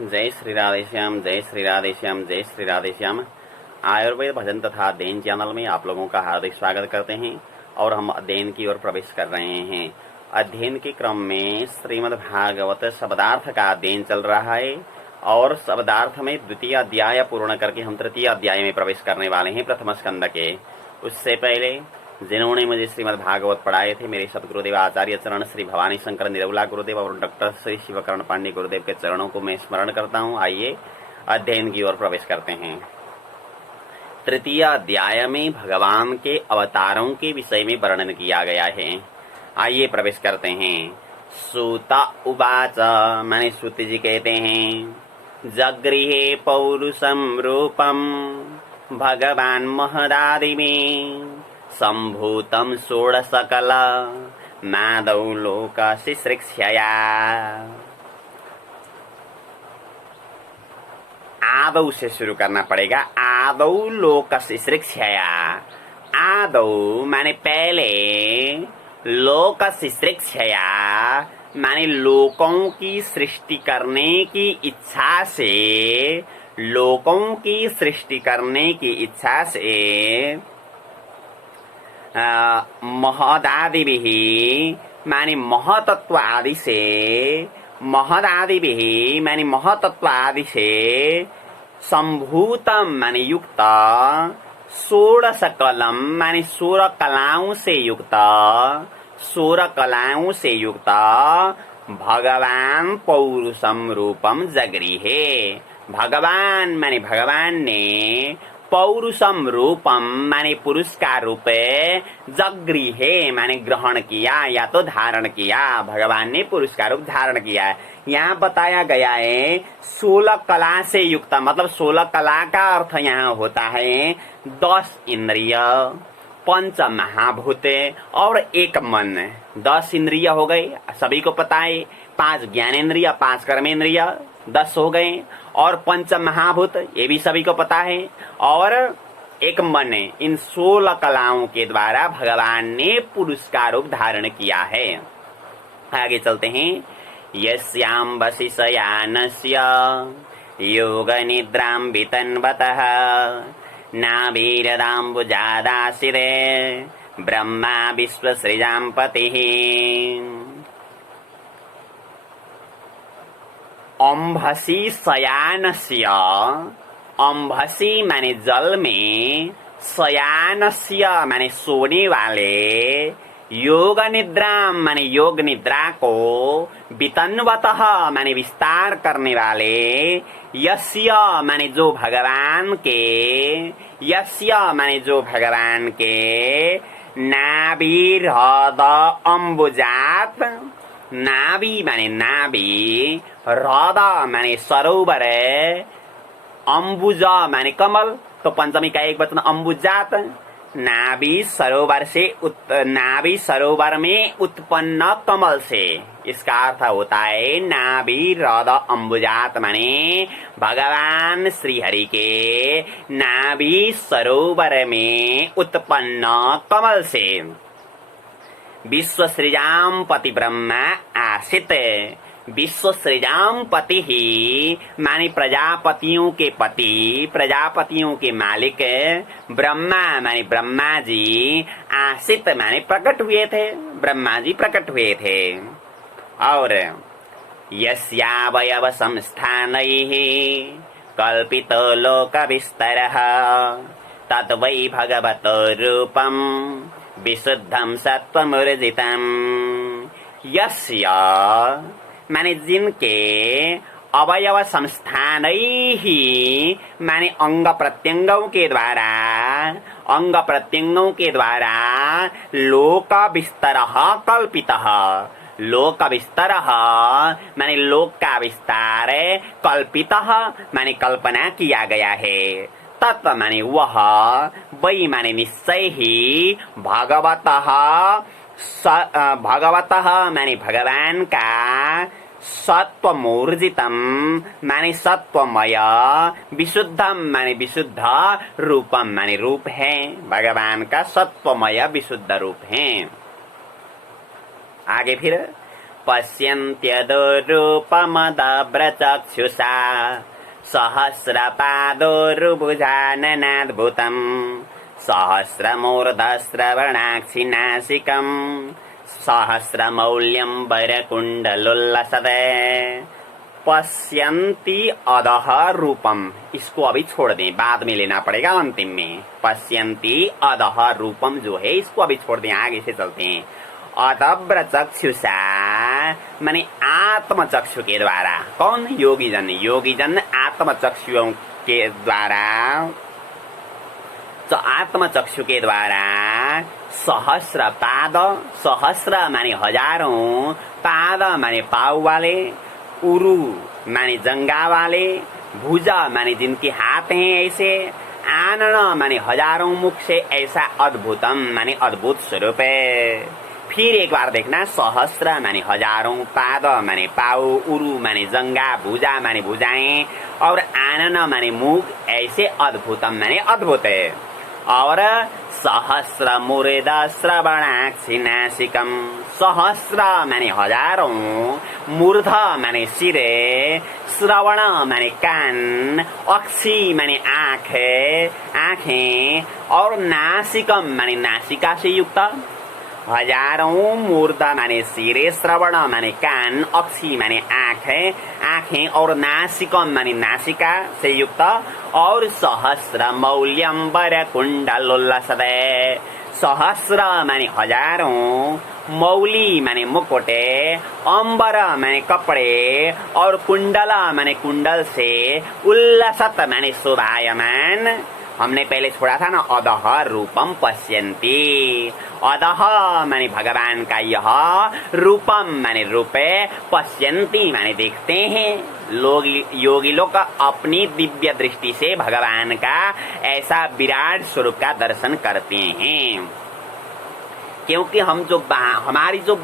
जय श्री राधे श्याम, जय श्री राधे श्याम, जय श्री राधे श्याम। आयुर्वेद भजन तथा अध्ययन चैनल में आप लोगों का हार्दिक स्वागत करते हैं और हम अध्ययन की ओर प्रवेश कर रहे हैं। अध्ययन के क्रम में श्रीमद् भागवत शब्दार्थ का अध्ययन चल रहा है और शब्दार्थ में द्वितीय अध्याय पूर्ण करके हम तृतीय अध्याय में प्रवेश करने वाले हैं, प्रथम स्कंद के। उससे पहले जिन्होंने मुझे श्रीमद् भागवत पढ़ाए थे, मेरे सतगुरुदेव आचार्य चरण श्री भवानी शंकर निरौला गुरुदेव और डॉक्टर श्री शिवकर्ण पांडे गुरुदेव के चरणों को मैं स्मरण करता हूँ। आइए अध्ययन की ओर प्रवेश करते हैं। तृतीय अध्याय में भगवान के अवतारों के विषय में वर्णन किया गया है। आइए प्रवेश करते हैं। सूत उवाच, माने सूत जी कहते हैं, जगृहे पौरुषम रूपम भगवान महदादि में संभूतम षोडशकल मादौ लोक शिश्रिक्षया। आदौ से शुरू करना पड़ेगा। आदौ लोक शिश्रिक्षया। आदौ माने पहले, लोक शिश्रिक्षया माने लोकों की सृष्टि करने की इच्छा से, लोकों की सृष्टि करने की इच्छा से महदादि भी माने महतत्व आदि से, महदादि भी माने महतत्व आदि से संभूतम माने युक्त, षोडश कलम माने 16 कलाओं से युक्त, 16 कलाओं से युक्त भगवान पौरुषम रूपम जगृहे। भगवान माने भगवान ने पौरुषम रूपम माने पुरुष का रूप जगृहे माने ग्रहण किया या तो धारण किया। भगवान ने पुरुष का रूप धारण किया है। यहाँ बताया गया है 16 कला से युक्त, मतलब 16 कला का अर्थ यहाँ होता है 10 इंद्रिय, 5 महाभूत और 1 मन। 10 इंद्रिय हो गए, सभी को पता है। 5 ज्ञानेन्द्रिय, 5 कर्मेंद्रिय, 10 हो गए। और 5 महाभूत, ये भी सभी को पता है। और 1 मन। इन 16 कलाओं के द्वारा भगवान ने पुरुष का रूप धारण किया है। आगे चलते हैं। यस्यांबसि शयानस्य योग निद्रां वितन्वतः नाभिरदाम्बुजादासिरे ब्रह्मा विश्वसृजां पतिः। अंभसी शयानस्य, अंभसी माने जल में, शयानस्य माने सोने वाले, योग निद्रा माने योग निद्रा को, वितन्वतः माने विस्तार करने वाले, यस्य माने जो भगवान के, यस्य माने जो भगवान के, नाभिर्हृद अम्बुजात, नाभि माने नाभि, हृद माने सरोवर, अम्बुज माने कमल, तो पंचमी का एक वचन अम्बुजात। नाभि सरोवर से नाभि सरोवर में उत्पन्न कमल से, इसका अर्थ होता है नाभि हृद अम्बुजात माने भगवान श्री हरि के नाभि सरोवर में उत्पन्न कमल से। विश्व सृजाम पति ब्रह्मा आसित। विश्व सृजाम पति ही माने प्रजापतियों के पति, प्रजापतियों के मालिक ब्रह्मा माने ब्रह्मा जी, आसित माने प्रकट हुए थे, ब्रह्मा जी प्रकट हुए थे। और यस्यावयव संस्थानैः कल्पितो लोक विस्तरः तद्वै भगवत रूपम विशुद्धम सत्वमूर्जितम। यस्य माने जिनके अवयव संस्थानैः माने अंग प्रत्यंगों के द्वारा, अंग प्रत्यंगों के द्वारा लोक विस्तरः कल्पितः, लोक विस्तरः माने लोक का विस्तार, कल्पितः माने कल्पना किया गया है। तत्व माने वह, वही माने निश्चय ही, भगवतः भगवतः माने भगवान का, सत्वमूर्जितम माने सत्वमय, विशुद्धम माने विशुद्ध, रूपम माने रूप है। भगवान का सत्वमय विशुद्ध रूप है। आगे फिर पश्यन्त्यदोरूपमदव्रचक्षुषा सहस्रपादोरुभुजाननाद्भुतम् सहस्रमूर्धश्रवणाक्षिनासिकम् सहस्रमौल्यं वरकुण्डलोल्लसते पश्यन्ति अधः रूपम। इसको अभी छोड़ दें, बाद में लेना पड़ेगा अंतिम में। पश्यन्ति अधः रूपम जो है इसको अभी छोड़ दें, आगे से चलते हैं। अदव्र चक्षुषा माने आत्मचक्षु के द्वारा। कौन? योगीजन। योगीजन आत्मचक्षुओं के द्वारा, तो आत्मचक्षु के द्वारा सहस्र पाद, सहस्र माने हजारों, पाद माने पाव वाले, उरु माने जंगा वाले, भुजा माने जिनके हाथ हैं ऐसे, आनन माने हजारों मुख से ऐसा, अद्भुतम माने अद्भुत स्वरूप है। फिर एक बार देखना, सहस्र माने हजारों, पाद माने पाव, उरु माने जंगा, भुजा माने भुजाएं, और आनन माने मुख ऐसे, अद्भुतम माने अद्भुत है। और सहस्र मूर्ध श्रवणाक्षिनासिकम, सहस्र माने हजारों, मूर्ध माने सिरे, श्रवण माने कान, अक्षि माने आंखें, और नासिकम माने नासिका से युक्त। हजारों मूर्ध माने सिरे, श्रवण माने कान, अक्षि माने आंखें, और नासिकम माने नासिका से युक्त। और सहस्र मौल्यम वरकुण्डलोल्लसते, सहस्र माने हजारों, मौली माने मुकुटे, अंबर माने कपड़े, और कुंडला माने कुंडल से, उल्लसत माने शोभायमान। हमने पहले छोड़ा था ना, अधः रूपम पश्यन्ति। अधः माने भगवान का यह, रूपम माने रूपे, पश्यन्ति माने देखते हैं। योगी लोग अपनी दिव्य दृष्टि से भगवान का ऐसा विराट स्वरूप का दर्शन करते हैं। क्योंकि हम हमारी जो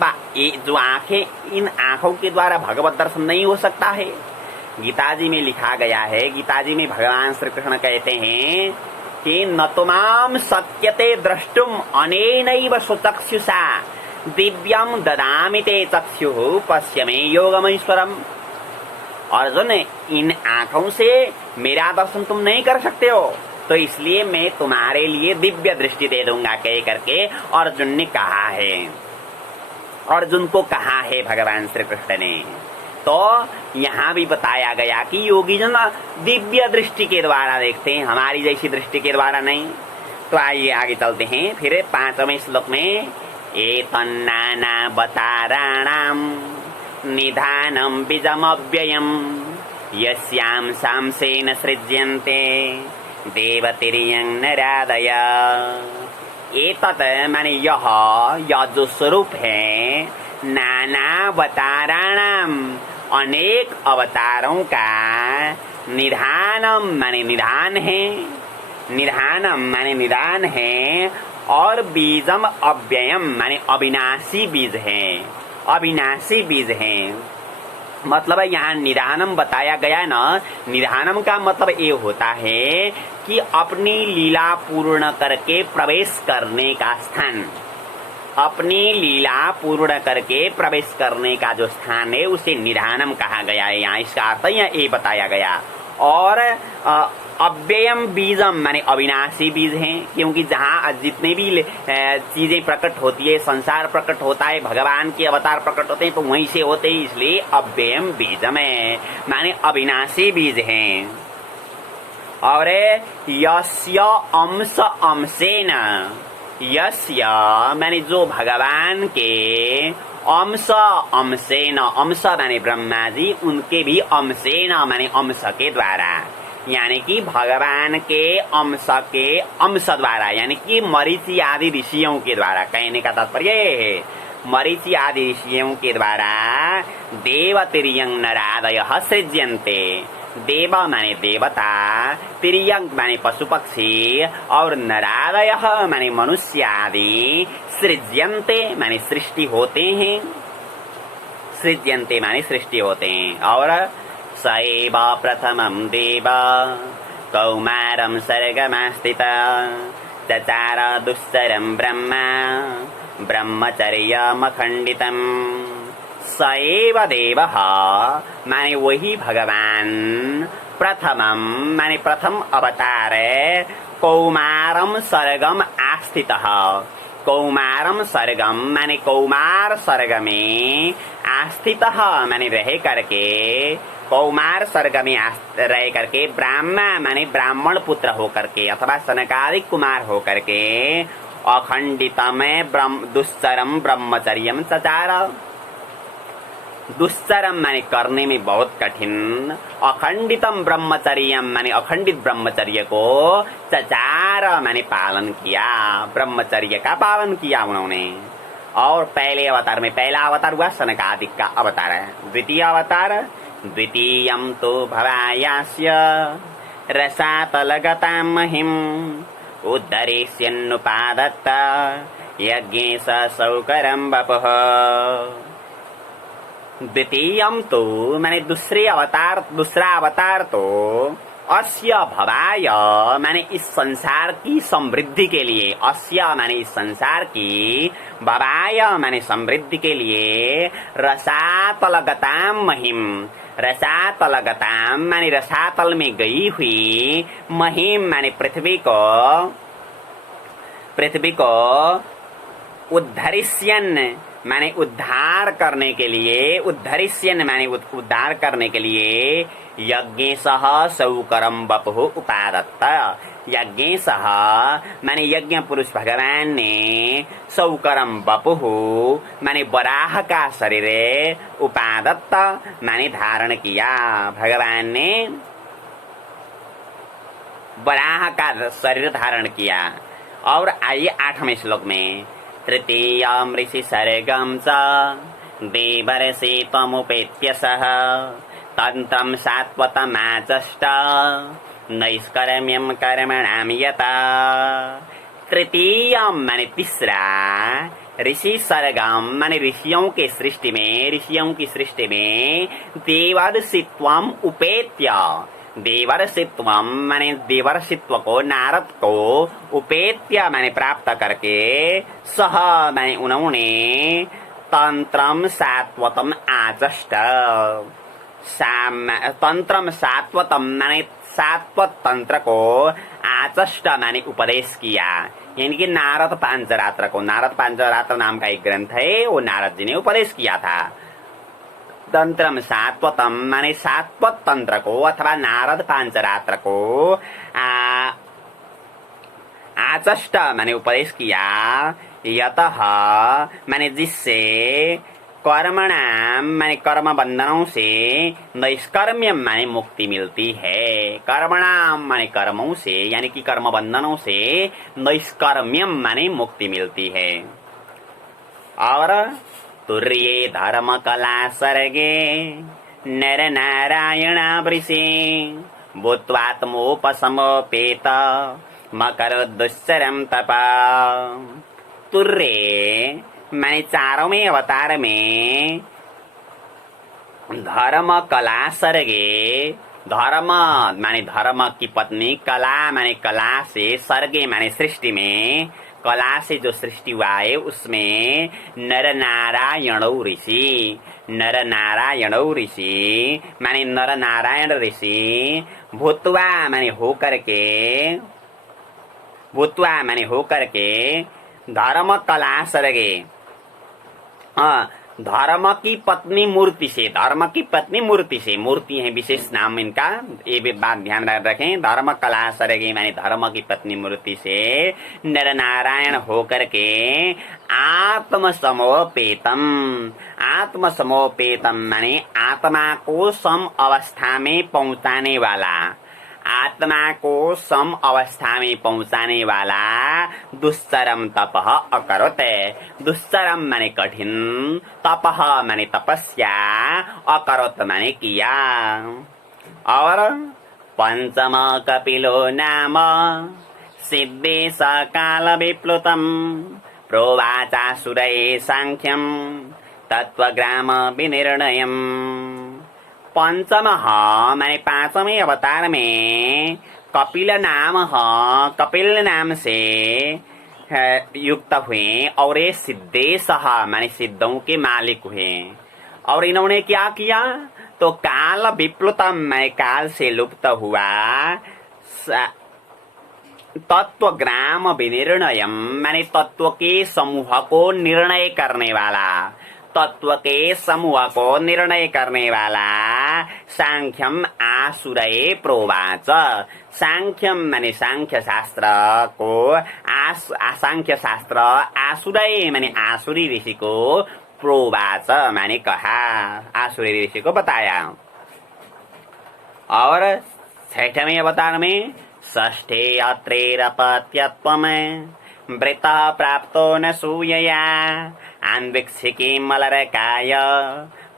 आंखें, इन आंखों के द्वारा भगवत दर्शन नहीं हो सकता है। गीताजी में लिखा गया है, गीताजी में भगवान श्री कृष्ण कहते हैं कि न तुमाम शक्यते द्रष्टुम अनेनैव सुचक्षुषा दिव्यम ददामि ते चक्षुः पश्य मे योगमैश्वरम। अर्जुन, इन आंखों से मेरा दर्शन तुम नहीं कर सकते हो, तो इसलिए मैं तुम्हारे लिए दिव्य दृष्टि दे दूंगा, कह करके अर्जुन ने कहा है। अर्जुन को कहा है भगवान श्री कृष्ण ने। तो यहाँ भी बताया गया कि योगीजन दिव्य दृष्टि के द्वारा देखते हैं, हमारी जैसी दृष्टि के द्वारा नहीं। तो आइए आगे चलते हैं। फिर 5वें श्लोक में, एतन्नानावताराणां निधानं बीजमव्ययम् यस्यां सांसेन सृज्यन्ते देवतिर्यं नरादय। एतत् माने यह जो स्वरूप है, नानावताराणाम अनेक अवतारों का, निधानम माने निधान है, निधानम माने निधान है, और बीजम अव्ययम माने अविनाशी बीज है, अविनाशी बीज है। मतलब यहाँ निधानम बताया गया ना, निधानम का मतलब ये होता है कि अपनी लीला पूर्ण करके प्रवेश करने का स्थान, अपनी लीला पूर्ण करके प्रवेश करने का जो स्थान है उसे निधानम कहा गया है। यहाँ इसका अर्थ ये बताया गया। और अव्ययम बीजम माने अविनाशी बीज हैं, क्योंकि जहाँ जितने भी चीजें प्रकट होती है, संसार प्रकट होता है, भगवान के अवतार प्रकट होते हैं, तो वहीं से होते हैं, इसलिए अव्ययम बीजम है माने अविनाशी बीज हैं। और यस्य अंश अंशेन, यस्य माने जो भगवान के, अंश अंशेन, अंश माने ब्रह्मा जी, उनके भी अंशेन माने अंश के द्वारा, यानी कि भगवान के अंश द्वारा, यानी कि मरीचि आदि ऋषियों के द्वारा। कहने का तात्पर्य है मरीचि आदि ऋषियों के द्वारा देवतिर्यं नरादयः सृज्यन्ते। देव माने देवता, तिर्यंग माने पशु पक्षी, और नरादयः माने मनुष्य आदि, सृज्यन्ते माने सृष्टि होते हैं, सृज्यन्ते माने सृष्टि होते हैं। और स एव प्रथमं देव कौमारं सर्गमास्थित चचार दुश्चरं ब्रह्म ब्रह्मचर्यमखण्डितम् सएव देवः माने वही भगवान प्रथमम माने प्रथम अवतार कौमारम सर्गम आस्थितः। कौमारम सर्गम माने कौमार सर्ग में आस्थितः माने रह करके कौमार सर्ग में रह करके ब्राह्मण माने ब्राह्मण पुत्र हो करके अथवा सनकादिक कुमार हो करके अखंडितम दुश्चरम ब्रह्मचर्यम चचार। दुश्चरम माने करने में बहुत कठिन, अखंडितम ब्रह्मचर्यम माने अखंडित ब्रह्मचर्य को चचार माने पालन किया, ब्रह्मचर्य का पालन किया उन्होंने। और पहले अवतार में पहला अवतार हुआ सनकादिक का अवतार है। द्वितीय अवतार द्वितीयम तो भवायास्य रसातलगतां महिम उद्धरेष्यन्नुपादत्त यज्ञे स सौकरम बपः। द्वितीयम तो माने दूसरा अवतार तो अस्य भवाय माने इस संसार की समृद्धि के लिए, अस्य माने इस संसार की, भवाय माने समृद्धि के लिए रसातलगताम महिम, रसातलगताम माने रसातल में गई हुई, महिम माने पृथ्वी को उद्धरिष्यन माने उद्धार करने के लिए, उद्धरिष्यन माने उद्धार करने के लिए यज्ञ सह सौकरम बपुः उपादत्त। यज्ञ सह माने यज्ञ पुरुष भगवान ने सौकरम बपुः माने वराह का शरीर उपादत्त माने धारण किया। भगवान ने वराह का शरीर धारण किया। और आइए 8वें श्लोक में तृतीयं ऋषि सर्गं च देवर्षि त्वमुपेत्य सह तंत्रं सात्वतमाचष्ट नैष्कर्म्यं कर्मणां यथा। तृतीयं माने तीसरा, ऋषि सर्गम माने ऋषियों के सृष्टि में, ऋषियों की सृष्टि में देवर्षित्वम उपेत्य, देवर्षित्वम माने देवर्षित्व को, नारद को, उपेत्य माने प्राप्त करके, सह माने उन्होंने, तंत्रम सात्वतम आचष्ट, तंत्रम सात्वतम माने सात्वत तंत्र को, आचष्ट माने उपदेश किया। यानी कि नारद पांचरात्र को, नारद पांचरात्र नाम का एक ग्रंथ है, वो नारद जी ने उपदेश किया था। तंत्रम सात्वतम माने सात्वत तंत्र को अथवा नारद पांचरात्र को आचष्ट माने उपदेश किया। यतः माने जिससे, कर्मणाम माने कर्म बंधनों से, नैष्कर्म्यम माने मुक्ति मिलती है। कर्मणाम माने कर्मों से, यानी कि कर्म बंधनों से, नैष्कर्म्यम माने मुक्ति मिलती है। और तुर्ये धर्म कला सर्गे नर नारायणा वृषे भूत्वात्मोपसमोपेत मकर दुश्चरम तपा। तुर्ये माने चारों अवतार में धर्म कला सर्गे, धर्म माने धर्म की पत्नी, कला माने कला से, सर्गे माने सृष्टि में, कला से जो सृष्टि हुआ है उसमें नर नारायणो ऋषि, नर नारायणो ऋषि माने नर नारायण ऋषि, भूत्वा माने होकर के, भूत्वा माने होकर के, धर्म कला सर्गे, धर्म की पत्नी मूर्ति से, धर्म की पत्नी मूर्ति से, मूर्ति है विशेष नाम इनका, ये भी बात ध्यान रखें। धर्म कला सर्गे माने धर्म की पत्नी मूर्ति से नर नारायण होकर के आत्म समोपेतम, आत्म समोपेतम माने आत्मा को सम अवस्था में पहुंचाने वाला, आत्मा को सम अवस्था में पहुंचाने वाला दुश्चरम तपः अकरोत। दुश्चरम माने कठिन, तपः माने तपस्या, अकरोत माने किया। और पंचम कपिलो नाम सिद्धेश काल विप्लुतम प्रोवाचासुरये सांख्यम तत्वग्राम विनिर्णयम। पंचम माने 5वें अवतार में कपिल नाम, कपिल नाम से युक्त हुए और ये सिद्धेश माने सिद्धों के मालिक हुए। और इन्होंने क्या किया, तो काल विप्लुतम मैं काल से लुप्त हुआ तत्व ग्राम विनिर्णयम मैंने तत्व के समूह को निर्णय करने वाला, तत्व के समूह को निर्णय करने वाला सांख्यम आसुरये प्रोवाच। सांख्यम माने सांख्य शास्त्र को सांख्य शास्त्र आसुरये माने आसुरी ऋषि को प्रोवाच माने कहा, आसुरी ऋषि को बताया। और छठवें अवतार में षष्ठे अत्रेरपत्यत्वम् वृतः प्राप्तो न सूयया अन्वीक्षिकी मलरकाय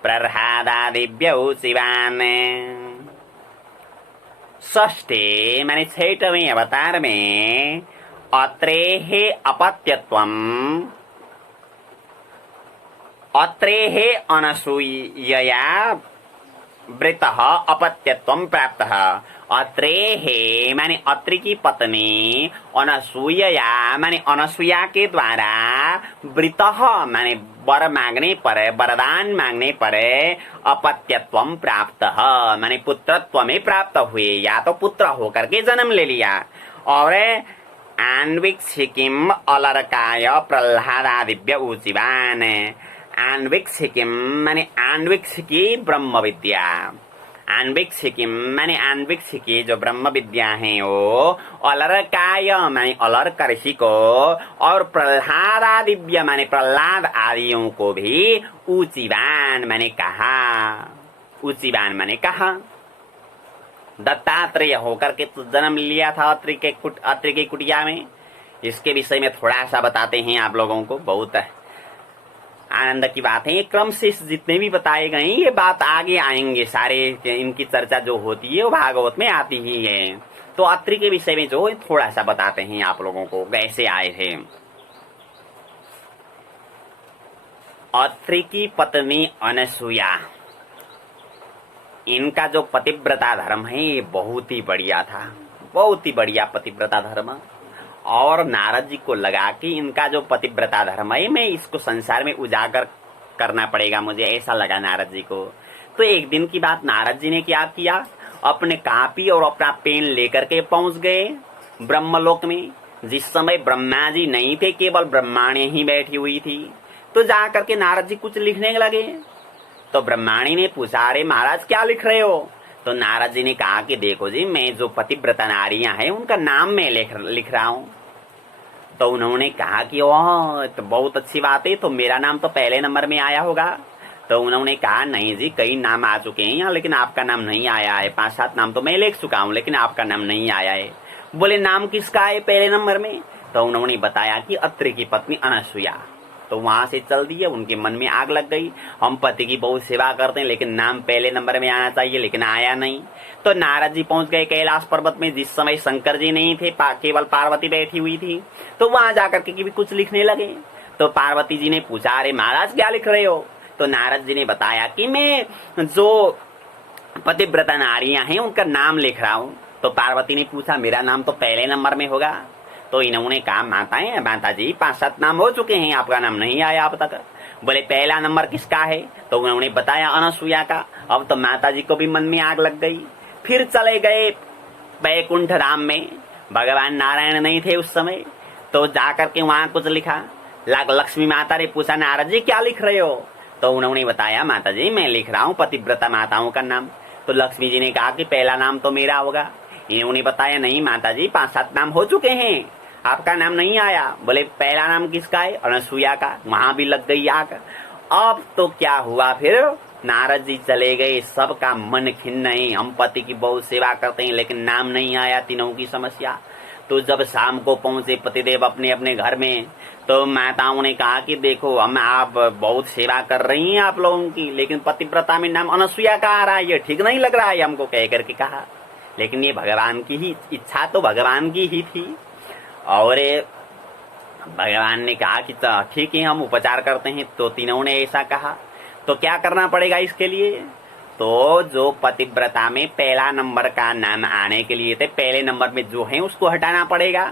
प्रह्लादादिभ्यौ शिवान्। षष्ठे माने छठवें अवतार में अत्रेः अपत्यत्वम्, अत्रेः अनसूयया वृतः अपत्यत्वं प्राप्तः। अत्रेः माने अत्रि की पत्नी अनसूया माने अनसूया के द्वारा वृतः माने वर मांगने पर, वरदान मांगने पर अपत्यत्वं प्राप्तः माने पुत्रत्व में प्राप्त हुए, या तो पुत्र होकर के जन्म ले लिया। और आन्वीक्षिकीम अलर्काय प्रह्लादादिभ्य ऊचिवान। आन्वीक्षिकीम माने आन्वीक्षिकी ब्रह्म विद्या, आन्वीक्षिकीम माने आन्वीक्षिकी जो ब्रह्म विद्या है वो अलर्काय माने अलर्क ऋषि को, और प्रह्लादादिभ्य माने प्रह्लाद आदियों को भी ऊचिवान माने कहा, ऊचिवान माने कहा। दत्तात्रेय होकर के तो जन्म लिया था अत्रि की कुटिया में। इसके विषय में थोड़ा सा बताते हैं आप लोगों को, बहुत आनंद की बात है। ये क्रम से जितने भी बताए गए ये बात आगे आएंगे, सारे इनकी चर्चा जो होती है वो भागवत में आती ही है। तो अत्रि के विषय में जो थोड़ा सा बताते हैं आप लोगों को, कैसे आए थे। अत्रि की पत्नी अनसूया, इनका जो पतिव्रता धर्म है ये बहुत ही बढ़िया था, बहुत ही बढ़िया पतिव्रता धर्म। और नारद जी को लगा कि इनका जो पतिव्रता धर्म है मैं इसको संसार में उजागर करना पड़ेगा, मुझे ऐसा लगा नारद जी को। तो एक दिन की बात, नारद जी ने क्या किया, अपने कापी और अपना पेन लेकर के पहुंच गए ब्रह्मलोक में। जिस समय ब्रह्मा जी नहीं थे, केवल ब्रह्माणी ही बैठी हुई थी। तो जा करके नारद जी कुछ लिखने लगे। तो ब्रह्माणी ने पूछा, अरे महाराज क्या लिख रहे हो? तो नारद जी ने कहा कि देखो जी, मैं जो पतिव्रता नारियां हैं उनका नाम मैं लिख रहा हूं। तो उन्होंने कहा कि ओह तो बहुत अच्छी बात है, तो मेरा नाम तो पहले नंबर में आया होगा। तो उन्होंने कहा नहीं जी, कई नाम आ चुके हैं यहाँ, लेकिन आपका नाम नहीं आया है। 5-7 नाम तो मैं लिख चुका हूँ, लेकिन आपका नाम नहीं आया है। बोले नाम किसका है पहले नंबर में? तो उन्होंने बताया कि अत्रि की पत्नी अनसूया। तो वहां से चल दिए, उनके मन में आग लग गई, हम पति की बहुत सेवा करते हैं लेकिन नाम पहले नंबर में आना चाहिए, लेकिन आया नहीं। तो नारद जी पहुंच गए कैलाश पर्वत में। जिस समय शंकर जी नहीं थे, केवल पार्वती बैठी हुई थी। तो वहां जाकर के भी कुछ लिखने लगे। तो पार्वती जी ने पूछा, अरे महाराज क्या लिख रहे हो? तो नारद जी ने बताया कि मैं जो पतिव्रता नारियां हैं उनका नाम लिख रहा हूँ। तो पार्वती ने पूछा, मेरा नाम तो पहले नंबर में होगा। तो इन्होंने कहा, माता जी 5-7 नाम हो चुके हैं, आपका नाम नहीं आया अब तक। बोले पहला नंबर किसका है? तो उन्होंने बताया अनसूया का। अब तो माता जी को भी मन में आग लग गई। फिर चले गए वैकुंठ धाम में। भगवान नारायण नहीं थे उस समय। तो जाकर के वहां कुछ लिखा। लक्ष्मी माता ने पूछा, नारद जी क्या लिख रहे हो? तो उन्होंने बताया, माता जी मैं लिख रहा हूँ पतिव्रता माताओं का नाम। तो लक्ष्मी जी ने कहा कि पहला नाम तो मेरा होगा। इन्होंने बताया, नहीं माता जी 5-7 नाम हो चुके हैं, आपका नाम नहीं आया। बोले पहला नाम किसका है? अनसूया का। वहां भी लग गई आग। अब तो क्या हुआ फिर? नारद जी चले गए, सबका मन खिन्न है, हम पति की बहुत सेवा करते हैं लेकिन नाम नहीं आया, तीनों की समस्या। तो जब शाम को पहुंचे पतिदेव अपने अपने घर में, तो माताओं ने कहा कि देखो हम आप बहुत सेवा कर रही हैं आप लोगों की, लेकिन पतिव्रता में नाम अनसूया का आ रहा है, ये ठीक नहीं लग रहा है हमको, कह करके कहा। लेकिन ये भगवान की ही इच्छा, तो भगवान की ही थी। और भगवान ने कहा कि ठीक है हम उपचार करते हैं। तो तीनों ने ऐसा कहा। तो क्या करना पड़ेगा इसके लिए? तो जो पतिव्रता में पहला नंबर का नाम आने के लिए थे, पहले नंबर में जो है उसको हटाना पड़ेगा।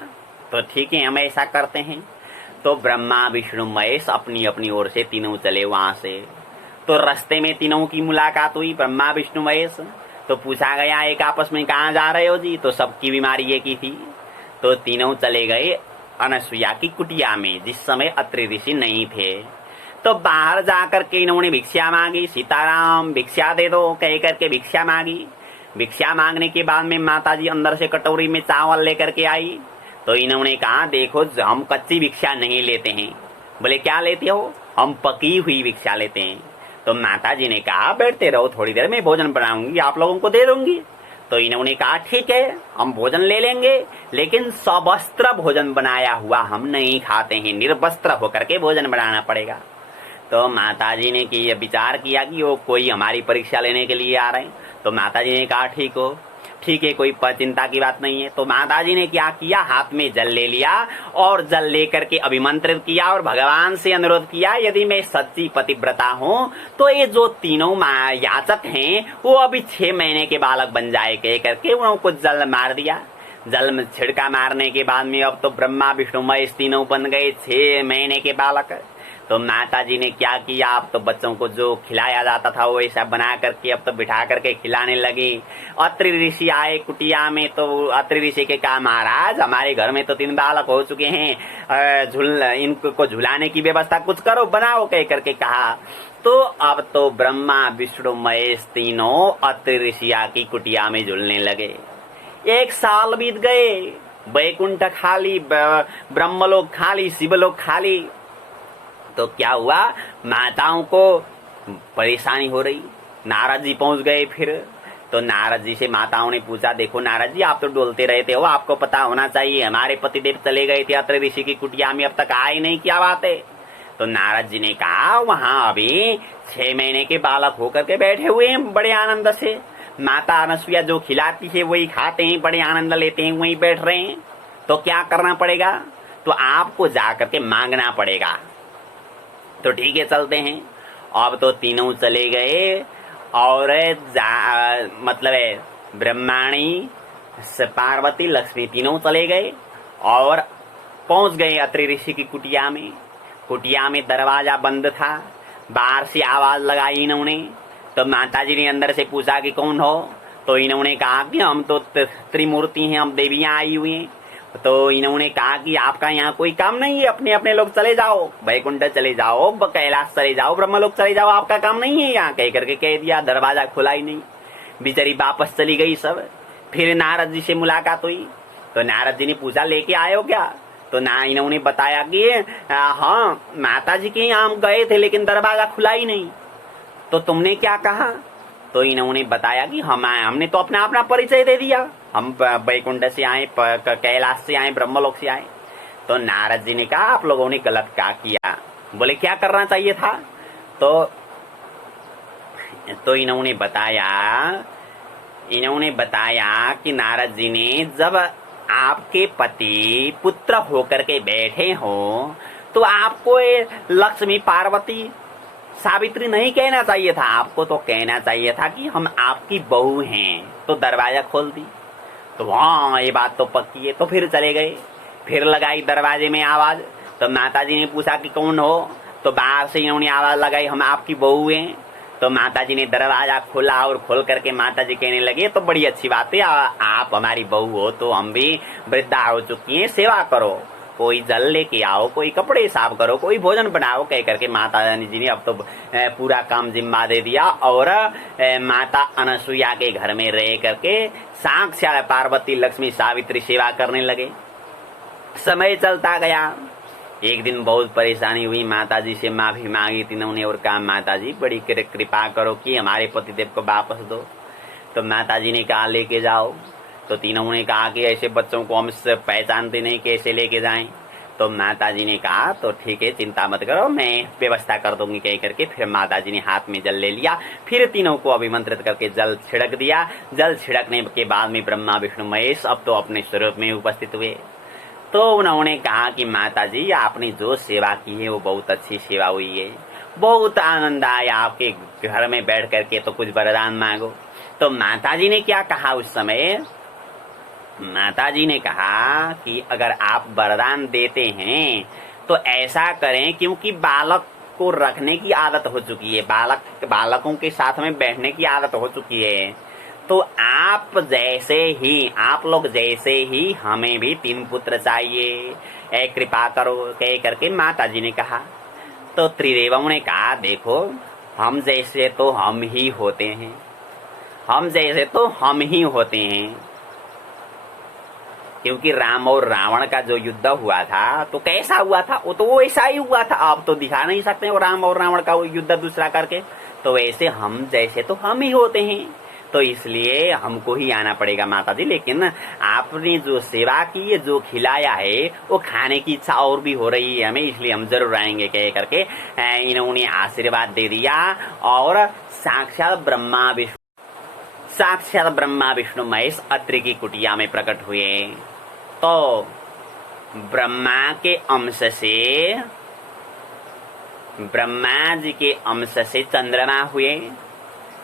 तो ठीक है हम ऐसा करते हैं। तो ब्रह्मा विष्णु महेश अपनी अपनी ओर से तीनों चले वहां से। तो रास्ते में तीनों की मुलाकात हुई, ब्रह्मा विष्णु महेश। तो पूछा गया एक आपस में कहाँ जा रहे हो जी, तो सबकी बीमारी एक ही थी। तो तीनों चले गए अनसुईया की कुटिया में, जिस समय अत्रि ऋषि नहीं थे। तो बाहर जाकर के इन्होंने भिक्षा मांगी, सीताराम भिक्षा दे दो कह करके भिक्षा मांगी। भिक्षा मांगने के बाद में माता जी अंदर से कटोरी में चावल लेकर के आई। तो इन्होंने कहा देखो हम कच्ची भिक्षा नहीं लेते हैं। बोले क्या लेते हो? हम पकी हुई भिक्षा लेते हैं। तो माता जी ने कहा बैठते रहो, थोड़ी देर में भोजन बनाऊंगी, आप लोगों को दे दूंगी। तो इन्होंने कहा ठीक है हम भोजन ले लेंगे, लेकिन सवस्त्र भोजन बनाया हुआ हम नहीं खाते हैं, निर्वस्त्र होकर के भोजन बनाना पड़ेगा। तो माता जी ने विचार किया कि वो कोई हमारी परीक्षा लेने के लिए आ रहे हैं। तो माता जी ने कहा ठीक है कोई चिंता की बात नहीं है। तो माता जी ने क्या किया, हाथ में जल ले लिया और जल लेकर के अभिमंत्रित किया और भगवान से अनुरोध किया यदि मैं सच्ची पतिव्रता हूँ तो ये जो तीनों याचक हैं वो अभी 6 महीने के बालक बन जाए कह करके उनको जल मार दिया। जल में छिड़का मारने के बाद में अब तो ब्रह्मा विष्णु महेश तीनों बन गए 6 महीने के बालक। तो माता जी ने क्या किया, अब तो बच्चों को जो खिलाया जाता था वो ऐसा बना करके अब तो बिठा करके खिलाने लगी। अत्रि ऋषि आए कुटिया में। तो अत्रि ऋषि के कहा महाराज हमारे घर में तो 3 बालक हो चुके हैं, इनको झुलाने की व्यवस्था कुछ करो बनाओ कह करके कहा। तो अब तो ब्रह्मा विष्णु महेश तीनों अत्रि ऋषिया की कुटिया में झूलने लगे। 1 साल बीत गए, वैकुंठ खाली, ब्रह्मलोक खाली, शिवलोक खाली। तो क्या हुआ, माताओं को परेशानी हो रही। नारद जी पहुंच गए फिर। तो नारद जी से माताओं ने पूछा देखो नारद जी आप तो डोलते रहते हो, आपको पता होना चाहिए हमारे पतिदेव चले गए थे अत्रि ऋषि की कुटिया में, अब तक आए नहीं, क्या बात है? तो नारद जी ने कहा वहां अभी 6 महीने के बालक होकर के बैठे हुए हैं बड़े आनंद से। माता अनसुईया जो खिलाती है वही खाते हैं, बड़े आनंद लेते हैं, वहीं बैठ रहे हैं। तो क्या करना पड़ेगा, तो आपको जाकर के मांगना पड़ेगा। तो ठीक है चलते हैं। अब तो तीनों चले गए और मतलब है ब्रह्माणी पार्वती लक्ष्मी तीनों चले गए और पहुंच गए अत्रि ऋषि की कुटिया में। कुटिया में दरवाजा बंद था, बाहर से आवाज लगाई इन्होंने। तो माता जी ने अंदर से पूछा कि कौन हो? तो इन्होंने कहा कि हम तो त्रिमूर्ति हैं, हम देवियां आई हुई हैं। तो इन्होंने कहा कि आपका यहाँ कोई काम नहीं है, अपने अपने लोग चले जाओ, वैकुंठ चले जाओ, कैलाश चले जाओ, ब्रह्मलोक चले जाओ, आपका काम नहीं है यहाँ कह करके कह दिया। दरवाजा खुला ही नहीं, बेचारी वापस चली गई सब। फिर नारद जी से मुलाकात हुई। तो नारद जी ने पूछा लेके आए हो क्या? तो ना इन्होंने बताया कि हाँ माता जी के यहाँ हम गए थे लेकिन दरवाजा खुला ही नहीं। तो तुमने क्या कहा? तो इन्होंने बताया कि हमने तो अपना परिचय दे दिया, हम वैकुंठ से आए, कैलाश से आए, ब्रह्मलोक से आए। तो नारद जी ने कहा आप लोगों ने गलत क्या किया। बोले क्या करना चाहिए था? तो इन्होंने बताया कि नारद जी ने जब आपके पति पुत्र होकर के बैठे हो तो आपको लक्ष्मी पार्वती सावित्री नहीं कहना चाहिए था, आपको तो कहना चाहिए था कि हम आपकी बहू हैं। तो दरवाजा खोल दी। तो हाँ ये बात तो पक्की है। तो फिर चले गए, फिर लगाई दरवाजे में आवाज। तो माता जी ने पूछा कि कौन हो? तो बाहर से इन्होंने आवाज लगाई हम आपकी बहू हैं। तो माता जी ने दरवाजा खोला और खोल करके माता जी कहने लगे तो बड़ी अच्छी बात है, आप हमारी बहू हो तो हम भी वृद्धा हो चुकी हैं, सेवा करो, कोई जल लेके आओ, कोई कपड़े साफ करो, कोई भोजन बनाओ कह करके माता जी ने अब तो पूरा काम जिम्मा दे दिया। और माता अनसुईया के घर में रह करके साक्षात पार्वती लक्ष्मी सावित्री सेवा करने लगे। समय चलता गया। एक दिन बहुत परेशानी हुई, माता जी से माफी मांगी तीनों और कहा माता जी बड़ी कृपा करो कि हमारे पतिदेव को वापस दो। तो माता जी ने कहा लेके जाओ। तो तीनों ने कहा कि ऐसे बच्चों को हम पहचानते नहीं, कैसे लेके जाएं। तो माता जी ने कहा तो ठीक है चिंता मत करो, मैं व्यवस्था कर दूंगी कह करके फिर माता जी ने हाथ में जल ले लिया। फिर तीनों को अभिमंत्रित करके जल छिड़क दिया। जल छिड़कने के बाद में ब्रह्मा विष्णु महेश अब तो अपने स्वरूप में उपस्थित हुए। तो उन्होंने कहा कि माता जी आपने जो सेवा की है वो बहुत अच्छी सेवा हुई है, बहुत आनंद आया आपके घर में बैठ करके, तो कुछ वरदान मांगो। तो माता जी ने क्या कहा उस समय? माता जी ने कहा कि अगर आप वरदान देते हैं तो ऐसा करें, क्योंकि बालक को रखने की आदत हो चुकी है, बालकों के साथ में बैठने की आदत हो चुकी है। तो आप लोग जैसे ही हमें भी 3 पुत्र चाहिए, कृपा करो कह करके माता जी ने कहा। तो त्रिदेवों ने कहा, देखो हम जैसे तो हम ही होते हैं, हम जैसे तो हम ही होते हैं। क्योंकि राम और रावण का जो युद्ध हुआ था तो कैसा हुआ था, वो तो ऐसा ही हुआ था। आप तो दिखा नहीं सकते वो राम और रावण का वो युद्ध दूसरा करके। तो वैसे हम जैसे तो हम ही होते हैं, तो इसलिए हमको ही आना पड़ेगा माता जी। लेकिन आपने जो सेवा की है, जो खिलाया है, वो खाने की इच्छा और भी हो रही है हमें, इसलिए हम जरूर आएंगे कह करके इन्होंने आशीर्वाद दे दिया। और साक्षात ब्रह्मा विष्णु महेश अत्रि की कुटिया में प्रकट हुए। तो ब्रह्मा जी के अंश से चंद्रमा हुए,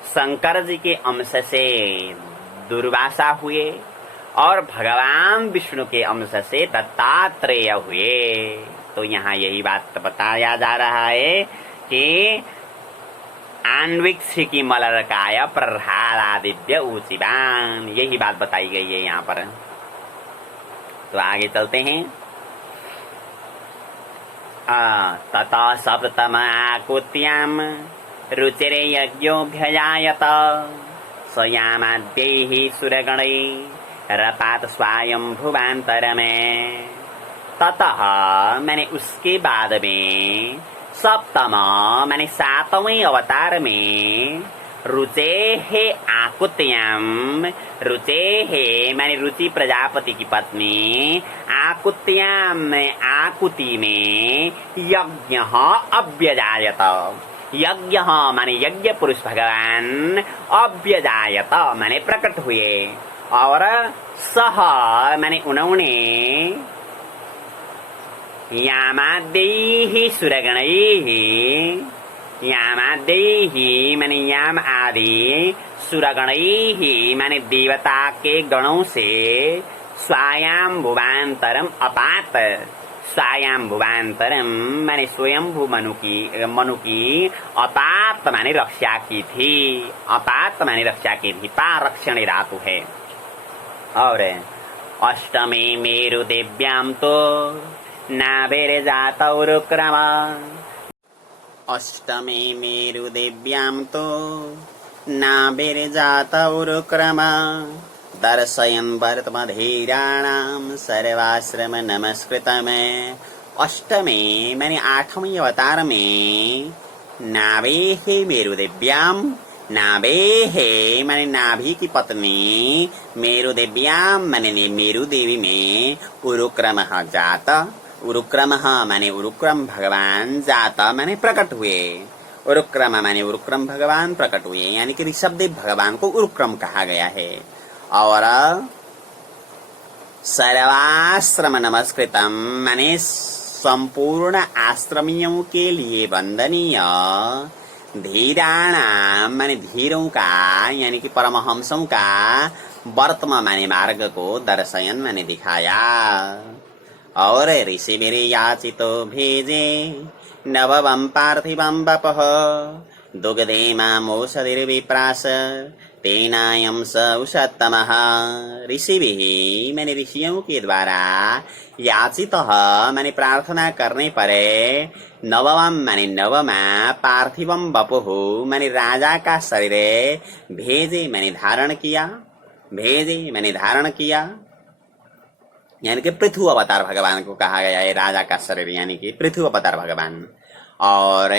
शंकर जी के अंश से दुर्वासा हुए, और भगवान विष्णु के अंश से दत्तात्रेय हुए। तो यहाँ यही बात बताया जा रहा है कि आन्वीक्षिकी मलरकाय प्रह्लादादिव्य ऊचिवान, यही बात बताई गई है यहाँ पर। तो आगे चलते हैं। तथा सप्तमाकुत्याम रुचिरे यज्ञोऽभ्यजायत स्वयामाद्यैः सुरगणैः रपात स्वायंभुवांतर में। ततः मैंने उसके बाद में सप्तम मैंने 7वें अवतार में रुचे है आकुत्याम, रुचे है मैंने रुचि प्रजापति की पत्नी, आकुत्याम आकुति में यज्ञ अभ्यजायत, यज्ञ माने यज्ञ पुरुष भगवान, अभ्यजायत माने प्रकट हुए। और सह माने उन्होंने यामादेहि सुरगणैः, यामादेहि माने याम आदि, सुरगणैः माने देवता के गणों से, स्वायंभुवांतरम अपात, स्वायंभुवांतरम माने स्वयंभू मनु की अपात माने रक्षा की थी, अपात माने रक्षा की थी, पारक्षण धातु है। और अष्टमे मेरु देव्याम तो नाभिर्जातौरुक्रम, अष्टमे मेरु देव्याम तो नाभिर्जातौरुक्रम, दर्शयन् वर्तमधीराणां सर्वाश्रम नमस्कृतम्। अष्टमे मैंने 8वें अवतार में नाभेः मेरुदेव्यां, नाभेः मैंने नाभि की पत्नी, मेरुदेव्यां मैंने मेरु देवी में उरुक्रमः जात, उरुक्रमः माने उरुक्रम भगवान, जात माने प्रकट हुए, उरुक्रम माने उरुक्रम भगवान प्रकट हुए, यानी कि ऋषभदेव भगवान को उरुक्रम कहा गया है। और सर्वाश्रम नमस्कृतम माने संपूर्ण आश्रमियों के लिए वंदनीय, धीराणाम माने धीरों का यानी कि परमहंसों का, वर्तमान माने मार्ग को, दर्शयन माने दिखाया। और ऋषिभिः याचितो भेजे नववं पार्थिवं वपः, दुग्धे मामोषधिर्विप्रास तेनायं स उषत्तमः। ऋषिभिः मैंने ऋषियों के द्वारा, याचितः मैंने प्रार्थना करने पर, नववं माने नवमा, पार्थिवं वपुः मैंने राजा का शरीर, भेजे मैंने धारण किया, भेजे मैंने धारण किया, यानी कि पृथु अवतार भगवान को कहा गया है, राजा का शरीर यानी कि पृथु अवतार भगवान। और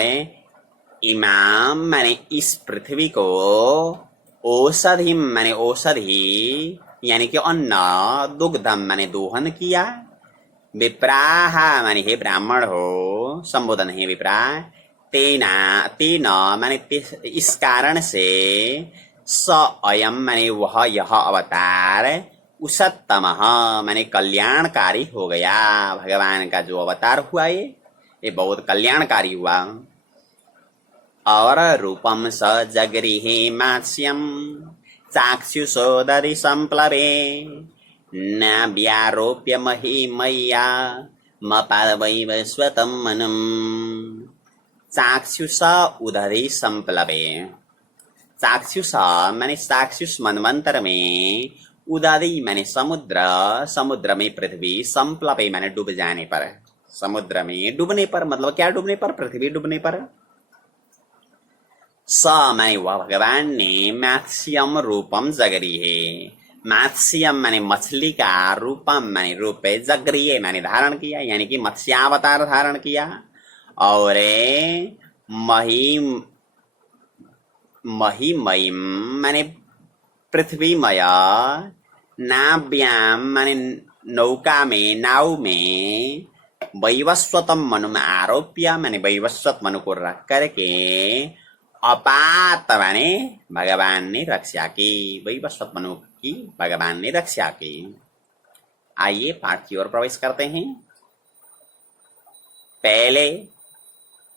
इमाम माने इस पृथ्वी को, औषधि माने औषधि यानी कि अन्न, दुग्धम माने दोहन किया, विप्राह माने हे ब्राह्मण हो, संबोधन है विप्रा, तेना माने इस कारण से, स अयम माने वह यह अवतार, उषत्तम माने कल्याणकारी हो गया। भगवान का जो अवतार हुआ ये बहुत कल्याणकारी हुआ। और रूपम स जगरिहे मात्स्यम चाक्षुषोदधि संप्लवे, न व्यारोप्य मही मैया मपादवैव स्वतं मनम्। चाक्षुष उदधि संप्लवे। चाक्षुष मैंने चाक्षुष मनवंतर में, उदधि मैंने समुद्र, समुद्र में पृथ्वी, संप्लवे मैंने डूब जाने पर, समुद्र में डूबने पर, मतलब क्या डूबने पर, पृथ्वी डूबने पर। स मैंने वह भगवान ने मैथ्सियम रूपम जगरी है, मैथ्सियम मैंने मछली का, रूपम मैंने रूप, जगरिए मैंने धारण किया, यानी कि मत्स्यावतार धारण किया। और महिम महिमयिम मैंने पृथ्वीमया, नाभ्याम मैंने नौका में, नाव में, वैवस्वतम मनु में आरोप्य मैंने वैवस्वत मनु को रख करके, अपात मैंने भगवान ने रक्षा की, वैवस्वत मनु की भगवान ने रक्षा की। आइए पाठ की ओर प्रवेश करते हैं। पहले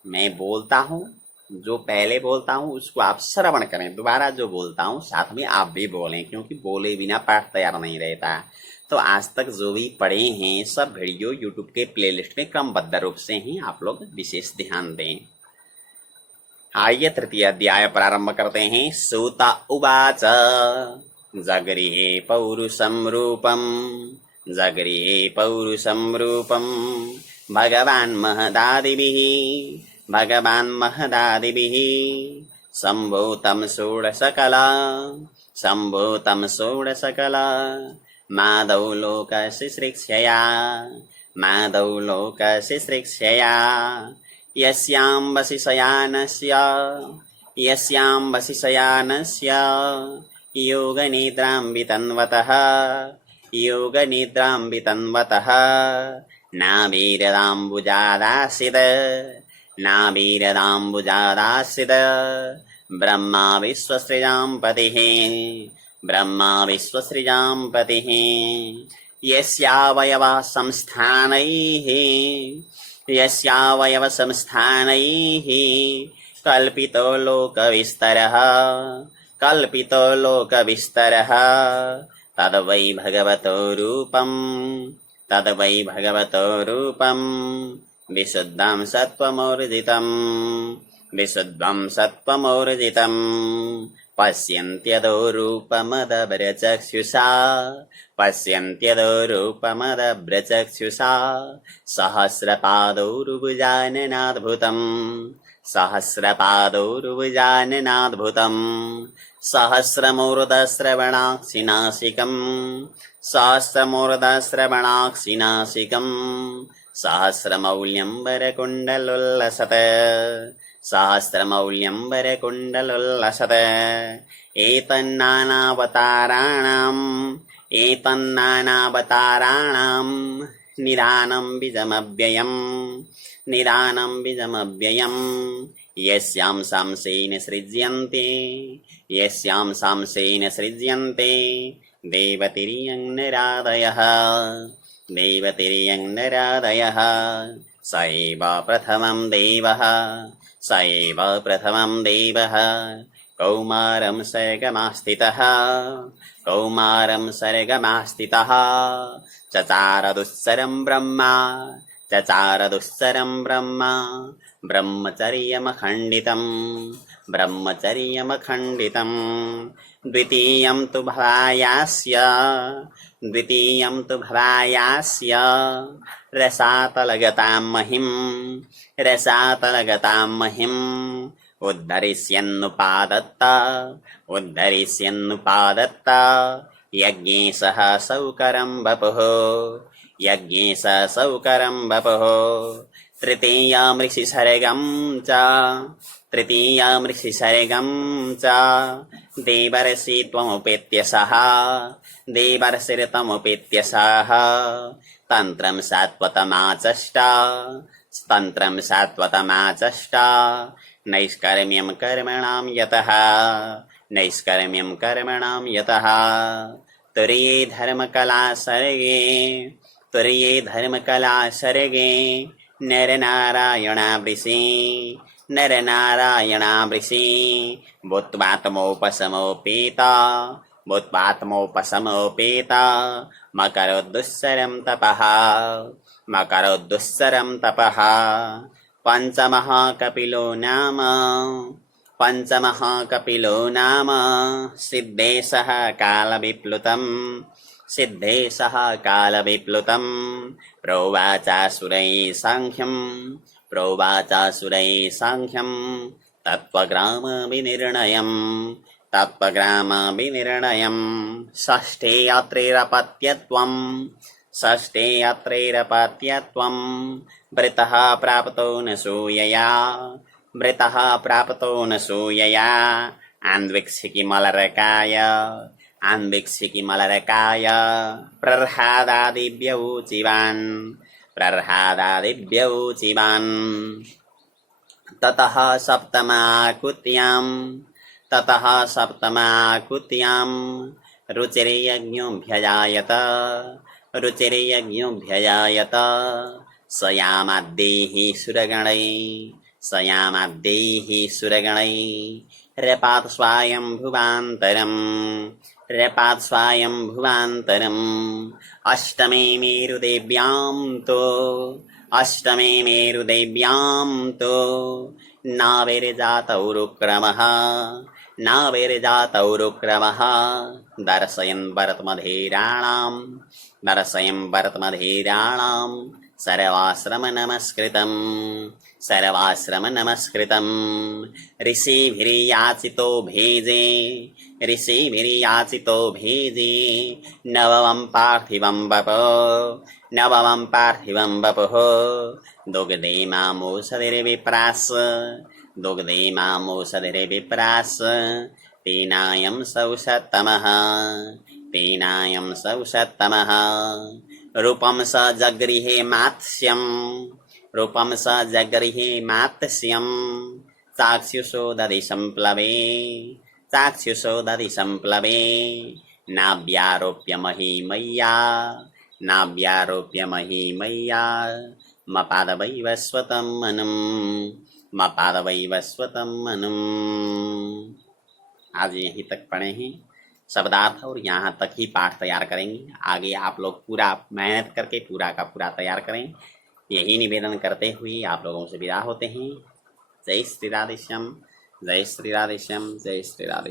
मैं बोलता हूं, जो पहले बोलता हूं उसको आप श्रवण करें, दोबारा जो बोलता हूं साथ में आप भी बोलें, क्योंकि बोले बिना पाठ तैयार नहीं रहता। तो आज तक जो भी पढ़े हैं सब वीडियो यूट्यूब के प्लेलिस्ट में क्रमबद्ध रूप से हैं, आप लोग विशेष ध्यान दें। आइए तृतीय अध्याय प्रारंभ करते हैं। सूत उवाच जगरिहे पौरुषं रूपं, जगरिहे पौरुषं रूपं, भगवान् महदादिभिः, भगवान् महदादिभिः, सम्भूतं षोडशकला, सम्भूतं षोडशकला, माधौ लोकशिश्रिक्षया, माधौ लोकशिश्रिक्षया, यस्यां वसिशयानस्य, यस्यां वसिशयानस्य, योगनिद्रां वितन्वतः, योगनिद्रां वितन्वतः, नाभिरदाम्बुजादासिद, नाभिरदाम्बुजादासिद, ब्रह्मा विश्वसृजां पतिः, ब्रह्मा विश्वसृजां पतिः, यस्यावयवा संस्थानैः, यस्यावयव संस्थानैः, कल्पितो लोकविस्तरः, कल्पितो लोकविस्तरः, तद्वै भगवतो रूपं, तद्वै भगवतो रूपं, विशुद्धं सत्त्वमूर्जितं, विशुद्धं सत्त्वमूर्जितं, पश्यन्त्यदो रूपमदभ्रचक्षुषा, पश्यन्त्यदो रूपमदभ्रचक्षुषा, सहस्रपादौरुभुजाननाद्भुतं, सहस्रपादौरुभुजाननाद्भुतं, सहस्रमूर्धश्रवणाक्षिनासिकं, सहस्रमूर्धश्रवणाक्षिनासिकं, सहस्रमौल्यं वरकुण्डलोल्लसत्, सहस्रमौल्यं वरकुण्डलोल्लसत्, एतन्नानावताराणाम्, एतन्नानावताराणाम्, निदानं बीजमव्ययम्, निदानं बीजमव्ययम्, यस्यां सांसेन सृज्यन्ते, यस्यां सांसेन सृज्यन्ते, देवतिर्यं नरादयः, देवतिर्यं नरादयः, स एव प्रथमं देवः, स एव प्रथमं देवः, कौमारं सर्गमास्थितः, कौमारं सर्गमास्थितः, चचार दुस्सरं ब्रह्मा, चचार दुस्सरं ब्रह्मा, ब्रह्मचर्यमखण्डितं, ब्रह्मचर्यमखण्डितं, द्वितीयं तु भवायास्य, द्वितीयं तु भवायास्य, रसातलगतां महिं, रसातलगतां महिम्, उद्धरिष्यन्नुपादत्त, उद्धरिष्यन्नुपादत्त, यज्ञे सह सौकरं वपुः, यज्ञे सह सौकरं वपुः, तृतीयामृषिसर्गं च, तृतीयामृषिसर्गं च, देवर्षि त्वमुपेत्य सः, देवर्षिर्त्वमुपेत्य सः, तन्त्रं सात्वतमाचष्ट, तन्त्रं सात्वतमाचष्ट, नैष्कर्म्यं कर्मणां यतः, नैष्कर्म्यं कर्मणां यतः, तुर्ये धर्मकला सर्गे, तुर्ये धर्मकला सर्गे, नरनारायणावृषि, नरनारायणावृषि, भूत्वात्मोपशमोपेता, भूत्वात्मोपशमोपेता, मकरोद्दुस्सरं तपः, मकरोद्दुस्सरं तपः, पंचमः कपिलो नाम सिद्धेशः कालविप्लुतम् प्रोवाचासुरैः साङ्ख्यम् तत्त्वग्रामविनिर्णयम् षष्ठे अत्रैरपत्यत्वम् वृतः प्राप्तो न सूयया अन्वीक्षिकी प्रर्हादादिभ्यौचिवान् ततः सप्तमाकुत्याम् रुचिर्यज्ञोऽभ्यजायत स यामाद्यैः सुरगणैः रपात् स्वायम्भुवान्तरम् अष्टमे मेरुदेव्यां तो नाविर्जातौरुक्रमः दर्शयन् भरतमधीराणाम् सर्वाश्रम नमस्कृतम् ऋषिभिर्याचितो भेजे नवमं पार्थिवं वपुः दुग्धे मामोषधिर्विप्रास तेनायं सौषत्तमः रूपं स जगृहे मात्स्यम् चाक्षुषो दधि संप्लवे नाव्यारोप्य महिमय्या मपादवैवस्वतं मनुम्। आज यहीं तक पढ़े हैं शब्दार्थ और यहाँ तक ही पाठ तैयार करेंगे। आगे आप लोग पूरा मेहनत करके पूरा का पूरा तैयार करें, यही निवेदन करते हुए आप लोगों से विदा होते हैं। जय श्री राधेश्याम।